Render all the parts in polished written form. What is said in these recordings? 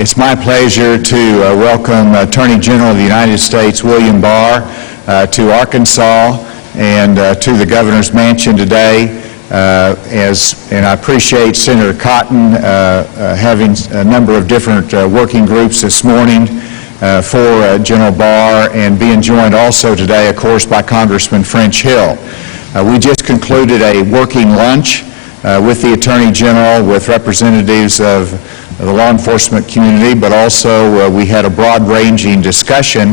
It's my pleasure to welcome Attorney General of the United States William Barr to Arkansas and to the Governor's Mansion today. And I appreciate Senator Cotton having a number of different working groups this morning for General Barr, and being joined also today, of course, by Congressman French Hill. We just concluded a working lunch with the Attorney General, with representatives of the law enforcement community, but also we had a broad-ranging discussion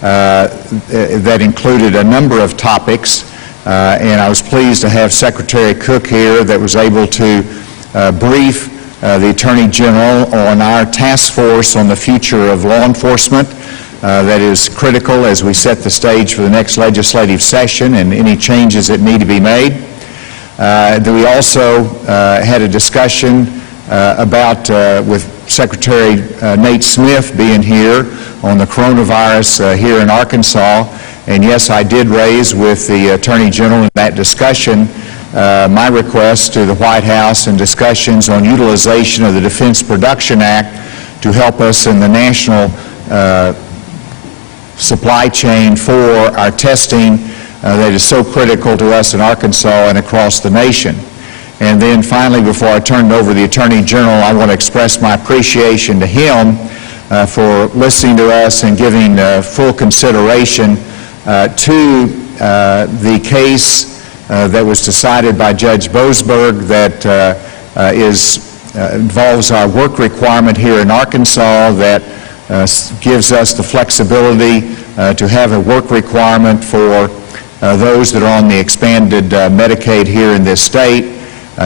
that included a number of topics, and I was pleased to have Secretary Cook here that was able to brief the Attorney General on our task force on the future of law enforcement. That is critical as we set the stage for the next legislative session and any changes that need to be made. We also had a discussion about, with Secretary Nate Smith being here, on the coronavirus here in Arkansas. And yes, I did raise with the Attorney General in that discussion my request to the White House and discussions on utilization of the Defense Production Act to help us in the national supply chain for our testing that is so critical to us in Arkansas and across the nation. And then finally, before I turn it over to the Attorney General, I want to express my appreciation to him for listening to us and giving full consideration to the case that was decided by Judge Boasberg that involves our work requirement here in Arkansas, that gives us the flexibility to have a work requirement for those that are on the expanded Medicaid here in this state.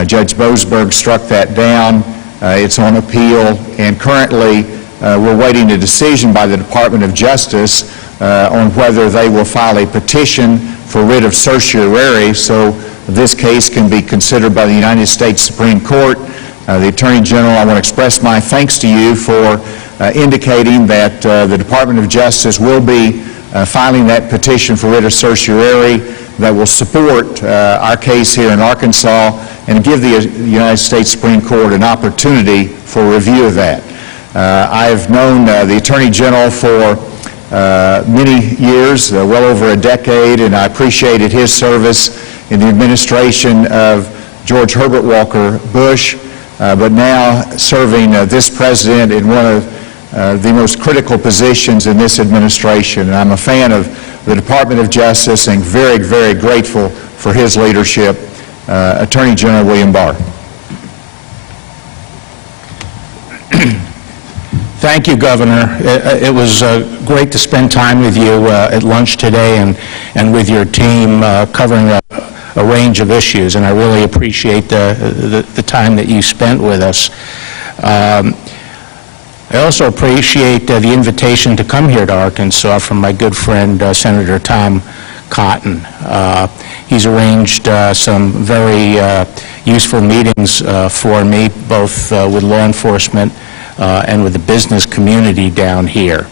Judge Boasberg struck that down. It's on appeal, and currently we're waiting a decision by the Department of Justice on whether they will file a petition for writ of certiorari so this case can be considered by the United States Supreme Court. The Attorney General, I want to express my thanks to you for indicating that the Department of Justice will be filing that petition for writ of certiorari that will support our case here in Arkansas and give the United States Supreme Court an opportunity for review of that. I've known the Attorney General for many years, well over a decade, and I appreciated his service in the administration of George Herbert Walker Bush, but now serving this president in one of the most critical positions in this administration. And I'm a fan of the Department of Justice and very, very grateful for his leadership. Attorney General William Barr. Thank you, Governor. It was great to spend time with you at lunch today and with your team covering a range of issues, and I really appreciate the time that you spent with us. I also appreciate the invitation to come here to Arkansas from my good friend Senator Tom Cotton. He's arranged some very useful meetings for me, both with law enforcement and with the business community down here.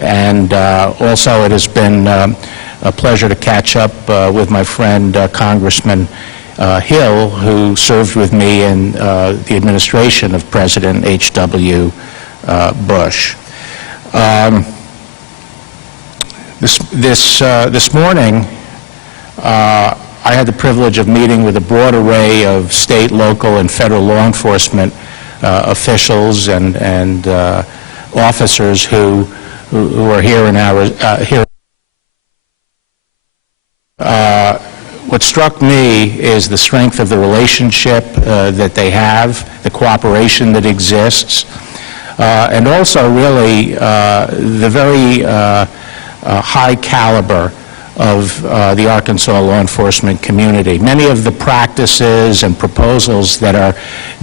And also it has been a pleasure to catch up with my friend Congressman Hill, who served with me in the administration of President H.W. Bush. This morning, I had the privilege of meeting with a broad array of state, local, and federal law enforcement officials and officers who are here in our here. What struck me is the strength of the relationship that they have, the cooperation that exists, and also really the very high caliber of the Arkansas law enforcement community. Many of the practices and proposals that are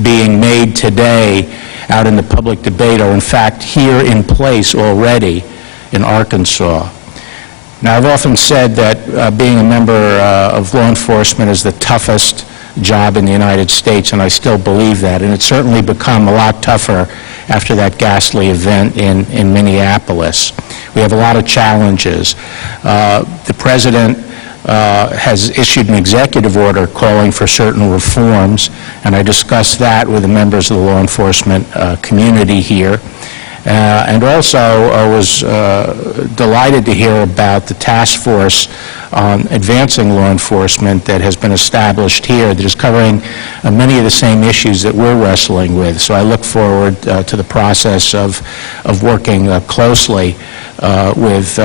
being made today out in the public debate are in fact here in place already in Arkansas. Now, I've often said that being a member of law enforcement is the toughest job in the United States, and I still believe that, and it's certainly become a lot tougher after that ghastly event in Minneapolis. We have a lot of challenges. The President has issued an executive order calling for certain reforms, and I discussed that with the members of the law enforcement community here. And also was delighted to hear about the task force on advancing law enforcement that has been established here that is covering many of the same issues that we're wrestling with. So I look forward to the process of working closely with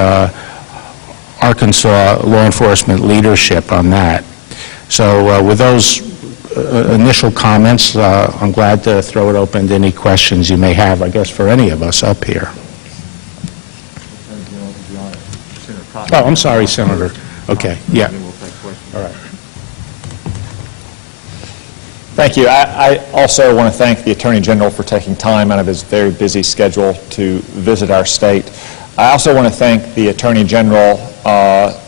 Arkansas law enforcement leadership on that. So with those initial comments, I'm glad to throw it open to any questions you may have, I guess, for any of us up here. Oh, I'm sorry, Senator. Okay, yeah. All right. Thank you. I also want to thank the Attorney General for taking time out of his very busy schedule to visit our state. I also want to thank the Attorney General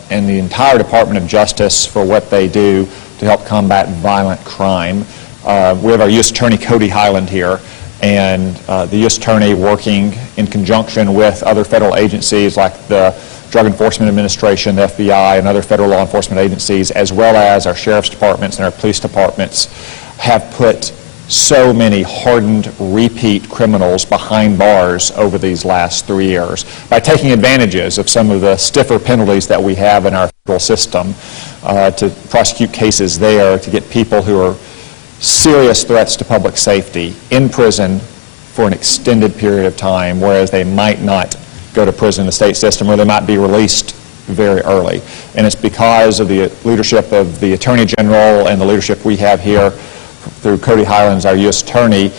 and the entire Department of Justice for what they do to help combat violent crime. We have our U.S. Attorney Cody Highland here, and the U.S. Attorney working in conjunction with other federal agencies like the Drug Enforcement Administration, the FBI, and other federal law enforcement agencies, as well as our sheriff's departments and our police departments, have put so many hardened repeat criminals behind bars over these last 3 years by taking advantages of some of the stiffer penalties that we have in our federal system to prosecute cases there, to get people who are serious threats to public safety in prison for an extended period of time, whereas they might not go to prison in the state system, or they might be released very early. And it's because of the leadership of the Attorney General and the leadership we have here through Cody Highlands, our U.S. Attorney,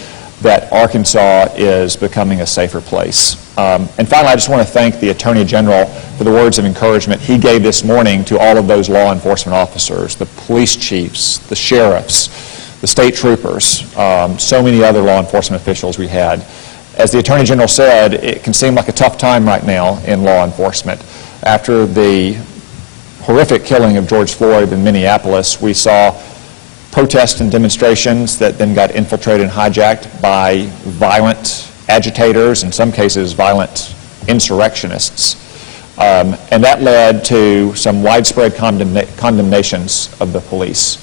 that Arkansas is becoming a safer place. And finally, I just want to thank the Attorney General for the words of encouragement he gave this morning to all of those law enforcement officers, the police chiefs, the sheriffs, the state troopers, so many other law enforcement officials we had. As the Attorney General said, it can seem like a tough time right now in law enforcement. After the horrific killing of George Floyd in Minneapolis, we saw protests and demonstrations that then got infiltrated and hijacked by violent agitators, in some cases violent insurrectionists. And that led to some widespread condemnations of the police.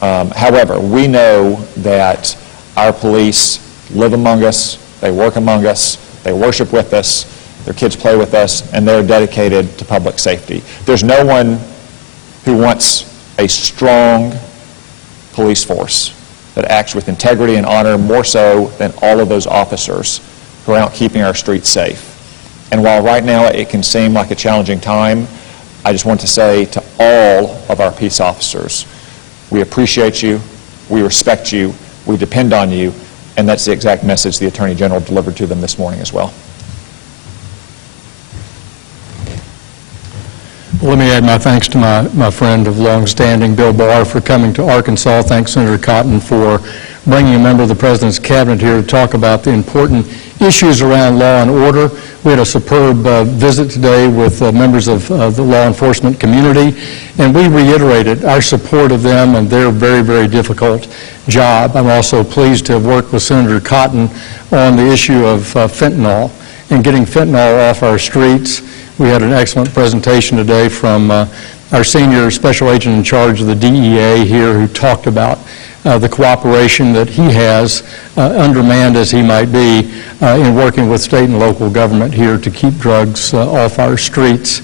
However, we know that our police live among us, they work among us, they worship with us, their kids play with us, and they're dedicated to public safety. There's no one who wants a strong police force that acts with integrity and honor more so than all of those officers who are out keeping our streets safe. And while right now it can seem like a challenging time, I just want to say to all of our peace officers, we appreciate you, we respect you, we depend on you, and that's the exact message the Attorney General delivered to them this morning as well. Well, let me add my thanks to my friend of long standing, Bill Barr, for coming to Arkansas. Thanks, Senator Cotton, for bringing a member of the President's Cabinet here to talk about the important issues around law and order. We had a superb visit today with members of the law enforcement community, and we reiterated our support of them and their very, very difficult job. I'm also pleased to have worked with Senator Cotton on the issue of fentanyl and getting fentanyl off our streets. We had an excellent presentation today from our senior special agent in charge of the DEA here, who talked about the cooperation that he has, undermanned as he might be, in working with state and local government here to keep drugs off our streets.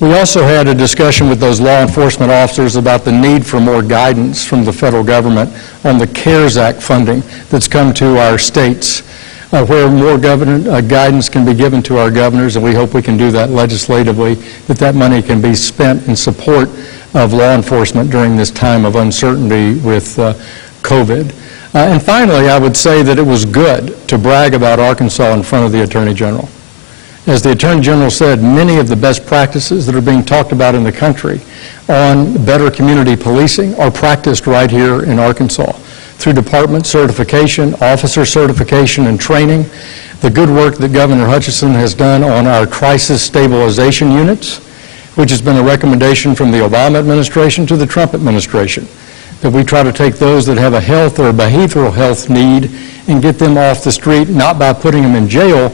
We also had a discussion with those law enforcement officers about the need for more guidance from the federal government on the CARES Act funding that's come to our states, where more guidance can be given to our governors, and we hope we can do that legislatively, that money can be spent in support of law enforcement during this time of uncertainty with COVID. And finally, I would say that it was good to brag about Arkansas in front of the Attorney General. As the Attorney General said, many of the best practices that are being talked about in the country on better community policing are practiced right here in Arkansas through department certification, officer certification, and training. The good work that Governor Hutchinson has done on our crisis stabilization units, which has been a recommendation from the Obama administration to the Trump administration, that we try to take those that have a health or a behavioral health need and get them off the street, not by putting them in jail,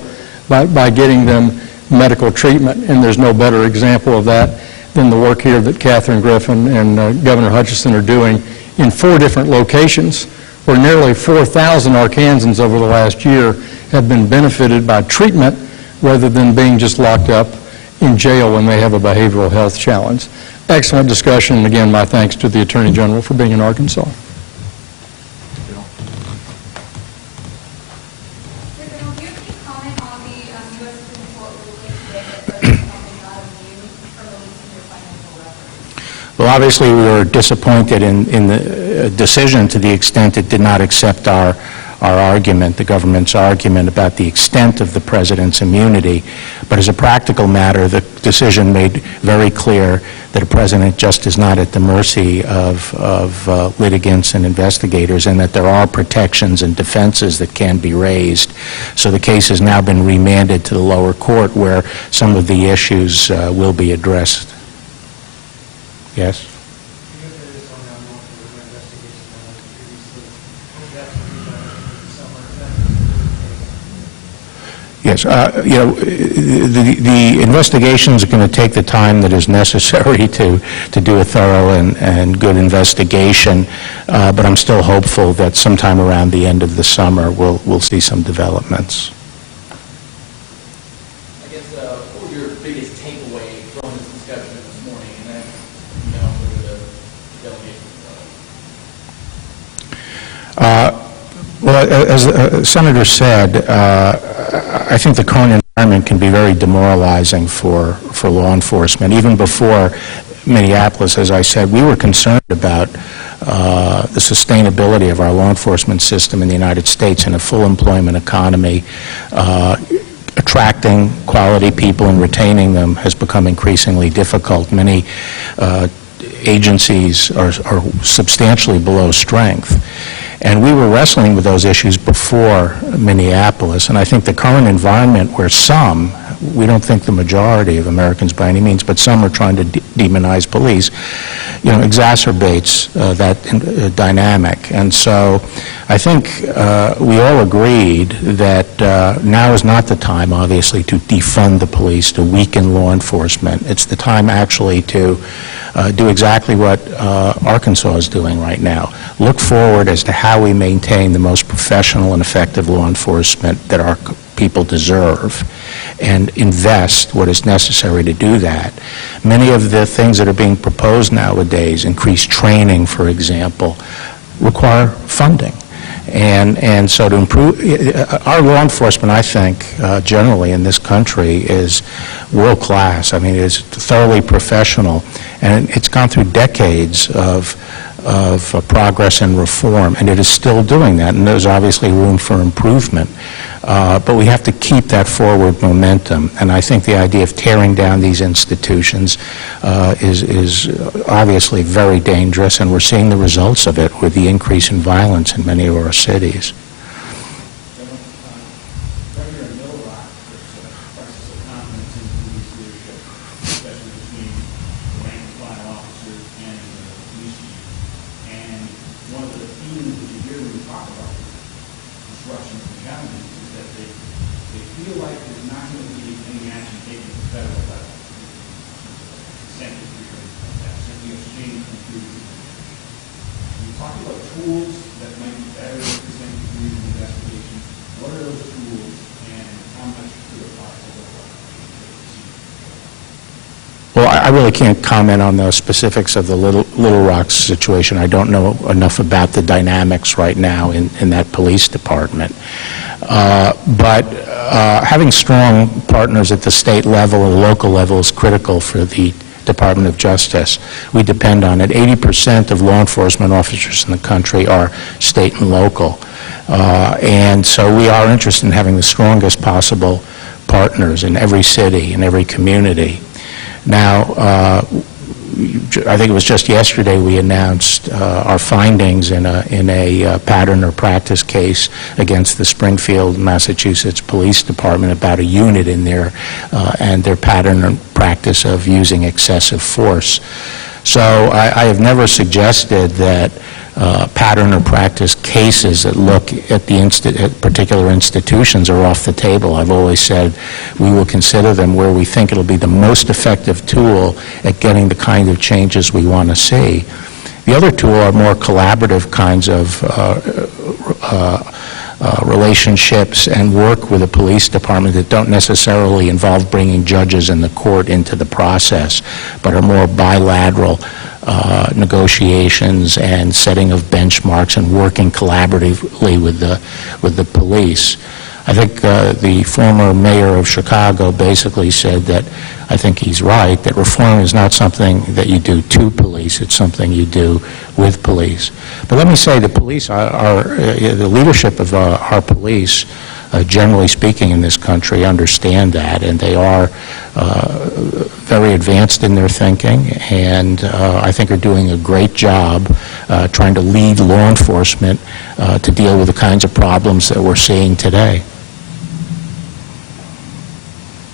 but by getting them medical treatment. And there's no better example of that than the work here that Catherine Griffin and Governor Hutchinson are doing in 4 different locations where nearly 4,000 Arkansans over the last year have been benefited by treatment rather than being just locked up in jail when they have a behavioral health challenge. Excellent discussion, and again, my thanks to the Attorney General for being in Arkansas. Well, obviously, we were disappointed in the decision to the extent it did not accept our argument, the government's argument about the extent of the president's immunity. But as a practical matter, the decision made very clear that a president just is not at the mercy of litigants and investigators, and that there are protections and defenses that can be raised. So the case has now been remanded to the lower court, where some of the issues will be addressed. Yes? Yes, the investigations are going to take the time that is necessary to do a thorough and good investigation, but I'm still hopeful that sometime around the end of the summer we'll see some developments. I guess what was your biggest takeaway from this discussion this morning, and then for the delegation? Well, as the Senator said, I think the current environment can be very demoralizing for law enforcement. Even before Minneapolis, as I said, we were concerned about the sustainability of our law enforcement system in the United States in a full employment economy. Attracting quality people and retaining them has become increasingly difficult. Many agencies are substantially below strength. And we were wrestling with those issues before Minneapolis, and I think the current environment where some, we don't think the majority of Americans by any means, but some are trying to demonize police, exacerbates that dynamic. And so I think we all agreed that now is not the time, obviously, to defund the police, to weaken law enforcement. It's the time actually to do exactly what Arkansas is doing right now. Look forward as to how we maintain the most professional and effective law enforcement that our people deserve, and invest what is necessary to do that. Many of the things that are being proposed nowadays, increased training, for example, require funding. And so to improve, our law enforcement, I think, generally in this country is world class. I mean, it's thoroughly professional, and it's gone through decades of progress and reform, and it is still doing that, and there's obviously room for improvement. But we have to keep that forward momentum, and I think the idea of tearing down these institutions is obviously very dangerous, and we're seeing the results of it with the increase in violence in many of our cities. Well, I really can't comment on the specifics of the Little Rock situation. I don't know enough about the dynamics right now in that police department. But having strong partners at the state level and local level is critical for the Department of Justice. We depend on it. 80% of law enforcement officers in the country are state and local. And so we are interested in having the strongest possible partners in every city, in every community. Now, I think it was just yesterday we announced our findings in a pattern or practice case against the Springfield, Massachusetts Police Department about a unit in there and their pattern and practice of using excessive force. So I have never suggested that pattern or practice cases that look at at particular institutions are off the table. I've always said we will consider them where we think it'll be the most effective tool at getting the kind of changes we want to see. The other two are more collaborative kinds of relationships and work with the police department that don't necessarily involve bringing judges and the court into the process, but are more bilateral negotiations and setting of benchmarks and working collaboratively with the police. I think the former mayor of Chicago basically said that, I think he's right, that reform is not something that you do to police, it's something you do with police. But let me say, the police the leadership of our police, generally speaking in this country, understand that, and they are very advanced in their thinking, and I think are doing a great job trying to lead law enforcement to deal with the kinds of problems that we're seeing today.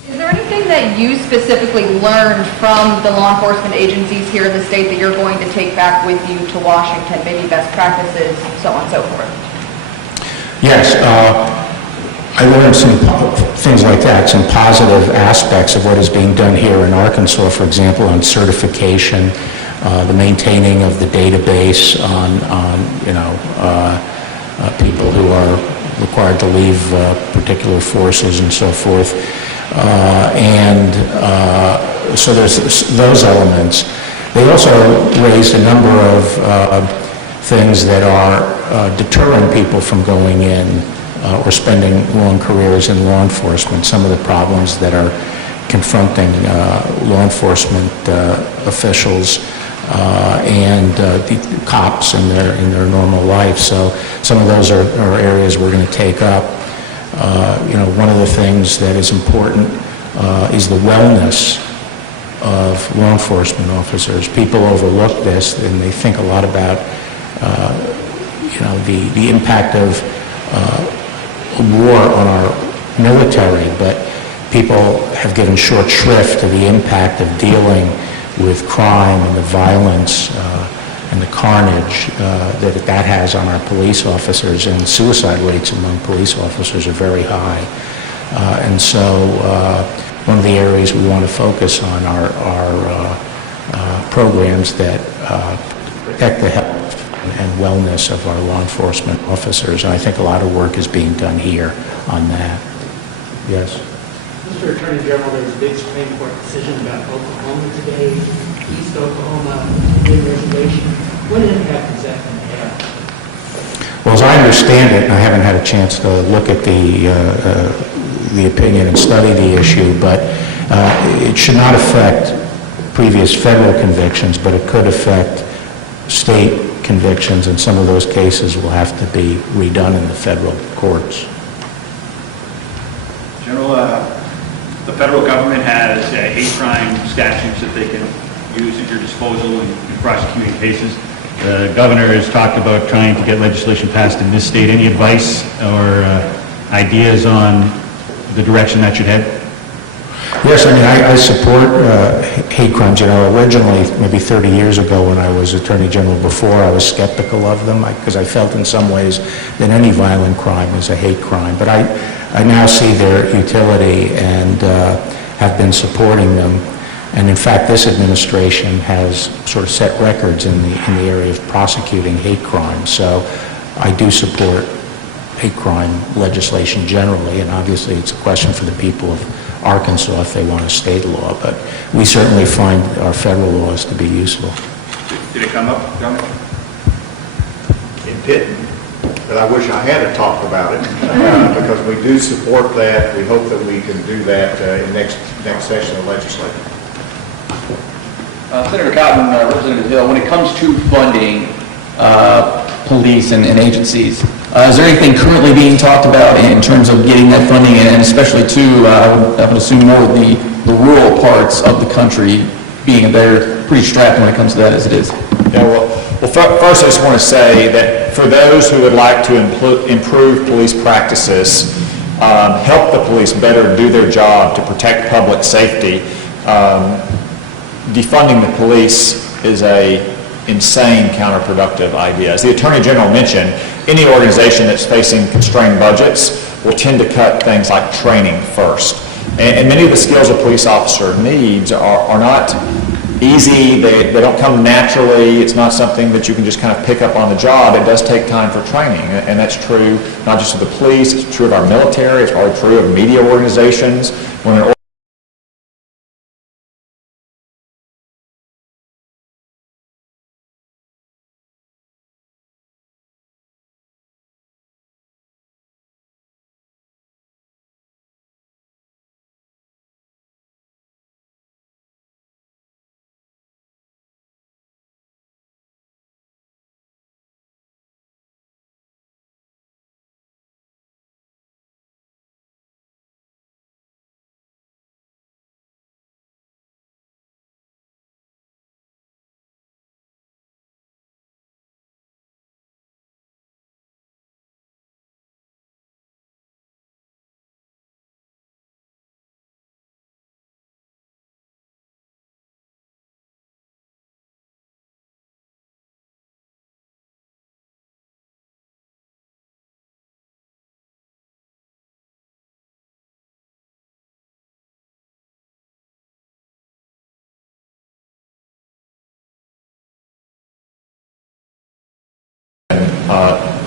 Is there anything that you specifically learned from the law enforcement agencies here in the state that you're going to take back with you to Washington, maybe best practices, so on and so forth? Yes, I learned some things like that, some positive aspects of what is being done here in Arkansas, for example, on certification, the maintaining of the database on people who are required to leave particular forces and so forth. So there's those elements. They also raised a number of things that are deterring people from going in or spending long careers in law enforcement. Some of the problems that are confronting law enforcement officials and the cops in their normal life. So some of those are areas we're going to take up. One of the things that is important is the wellness of law enforcement officers. People overlook this, and they think a lot about, the impact of war on our military, but people have given short shrift to the impact of dealing with crime and the violence and the carnage that has on our police officers, and suicide rates among police officers are very high. And so one of the areas we want to focus on are programs that protect the health and wellness of our law enforcement officers, and I think a lot of work is being done here on that. Yes? Mr. Attorney General, there was a big Supreme Court decision about Oklahoma today, East Oklahoma, Indian Reservation. What impact is that going to have? Well, as I understand it, and I haven't had a chance to look at the opinion and study the issue, but it should not affect previous federal convictions, but it could affect state convictions, and some of those cases will have to be redone in the federal courts. General, the federal government has hate crime statutes that they can use at your disposal in prosecuting cases. The governor has talked about trying to get legislation passed in this state. Any advice or ideas on the direction that should head? Yes, I mean, I support hate crimes. Originally, maybe 30 years ago when I was Attorney General before, I was skeptical of them because I felt in some ways that any violent crime is a hate crime. But I now see their utility and have been supporting them. And in fact, this administration has sort of set records in the area of prosecuting hate crimes. So I do support hate crime legislation generally, and obviously it's a question for the people of Arkansas if they want a state law, but we certainly find our federal laws to be useful. Did it come up, Governor? It didn't, but I wish I had talked about it because we do support that. We hope that we can do that in next session of the legislature. Senator Cotton, Representative Hill, when it comes to funding police and agencies, is there anything currently being talked about in terms of getting that funding, and especially too, I would assume more of the rural parts of the country being they're pretty strapped when it comes to that as it is? Yeah, well, first I just want to say that for those who would like to improve police practices, help the police better do their job to protect public safety, defunding the police is a insane counterproductive idea. As the Attorney General mentioned, any organization that's facing constrained budgets will tend to cut things like training first. And many of the skills a police officer needs are not easy, they don't come naturally, it's not something that you can just kind of pick up on the job. It does take time for training, and that's true not just of the police, it's true of our military, it's probably true of media organizations. When an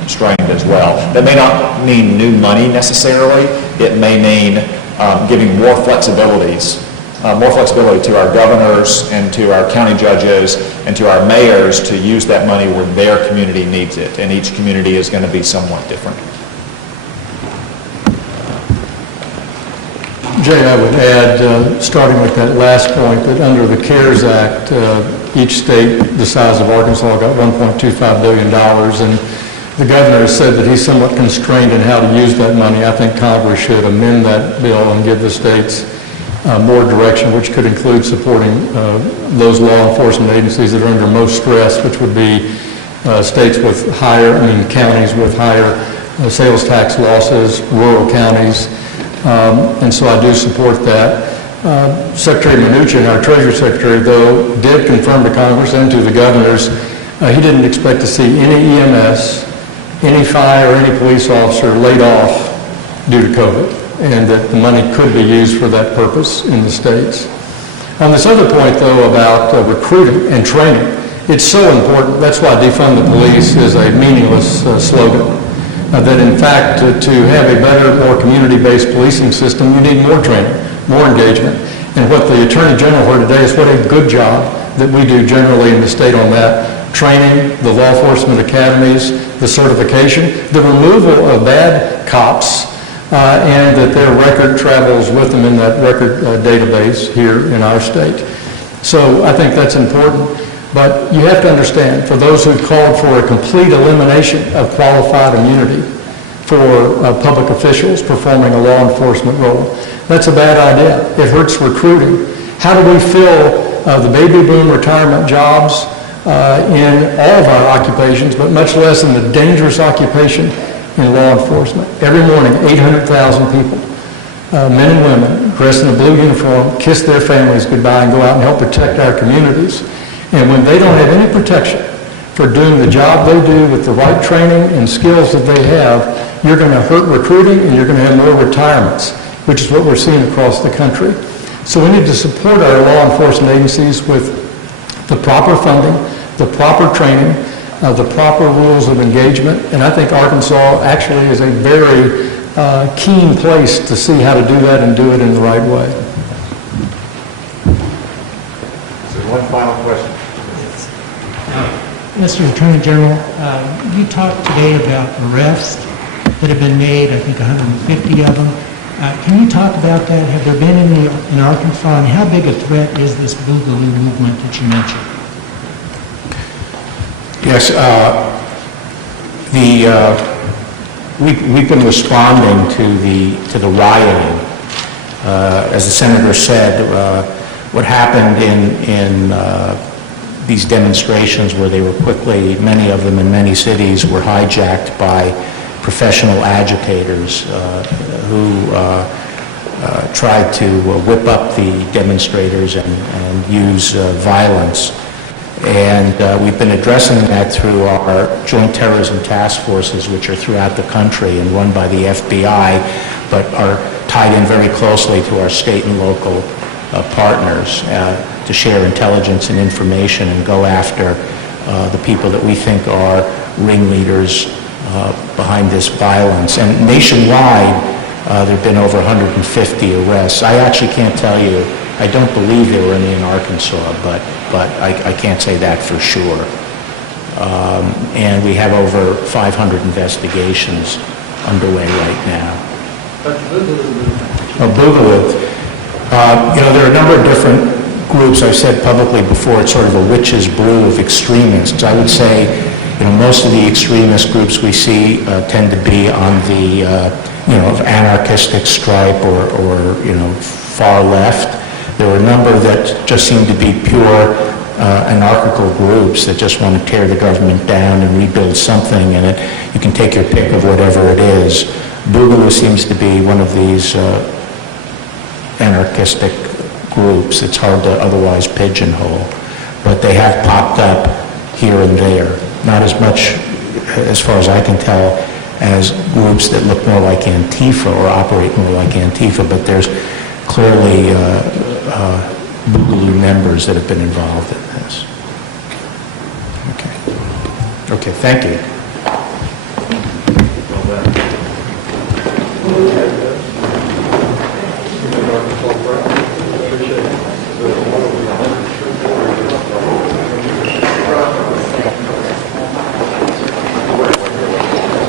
strained as well. That may not mean new money necessarily. It may mean giving more flexibility to our governors and to our county judges and to our mayors to use that money where their community needs it. And each community is going to be somewhat different. Jay, I would add, starting with that last point, that under the CARES Act, each state the size of Arkansas got $1.25 billion, and the governor has said that he's somewhat constrained in how to use that money. I think Congress should amend that bill and give the states more direction, which could include supporting those law enforcement agencies that are under most stress, which would be states with counties with higher sales tax losses, rural counties. And so I do support that. Secretary Mnuchin, our Treasury Secretary, though, did confirm to Congress and to the governors he didn't expect to see any EMS, any fire, or any police officer laid off due to COVID, and that the money could be used for that purpose in the states. On this other point, though, about recruiting and training, it's so important. That's why defund the police is a meaningless slogan. That in fact, to have a better, more community-based policing system, you need more training, more engagement. And what the Attorney General heard today is what a good job that we do generally in the state on that. Training, the law enforcement academies, the certification, the removal of bad cops, and that their record travels with them in that record database here in our state. So I think that's important. But you have to understand, for those who called for a complete elimination of qualified immunity for public officials performing a law enforcement role, that's a bad idea. It hurts recruiting. How do we fill the baby boom retirement jobs in all of our occupations, but much less in the dangerous occupation in law enforcement? Every morning, 800,000 people, men and women, dressed in a blue uniform, kiss their families goodbye and go out and help protect our communities. And when they don't have any protection for doing the job they do with the right training and skills that they have, you're going to hurt recruiting and you're going to have more retirements, which is what we're seeing across the country. So we need to support our law enforcement agencies with the proper funding, the proper training, the proper rules of engagement. And I think Arkansas actually is a very keen place to see how to do that and do it in the right way. So one final question. Mr. Attorney General, you talked today about arrests that have been made, I think 150 of them. Can you talk about that? Have there been any in Arkansas, and how big a threat is this Boogaloo movement that you mentioned? Yes, we've been responding to the rioting. As the Senator said, what happened in these demonstrations where they were quickly, many of them in many cities, were hijacked by professional agitators who tried to whip up the demonstrators and use violence. And we've been addressing that through our joint terrorism task forces, which are throughout the country and run by the FBI, but are tied in very closely to our state and local partners to to share intelligence and information and go after the people that we think are ringleaders behind this violence. And nationwide, there have been over 150 arrests. I actually can't tell you, I don't believe there were any in Arkansas, but I can't say that for sure. And we have over 500 investigations underway right now. Boogaloo. There are a number of different groups. I've said publicly before, it's sort of a witch's brew of extremists. I would say, most of the extremist groups we see tend to be on the, of anarchistic stripe or far left. There are a number that just seem to be pure anarchical groups that just want to tear the government down and rebuild something, and you can take your pick of whatever it is. Boogaloo seems to be one of these anarchistic groups. It's hard to otherwise pigeonhole, but they have popped up here and there. Not as much, as far as I can tell, as groups that look more like Antifa or operate more like Antifa, but there's clearly Boogaloo members that have been involved in this. Okay, thank you.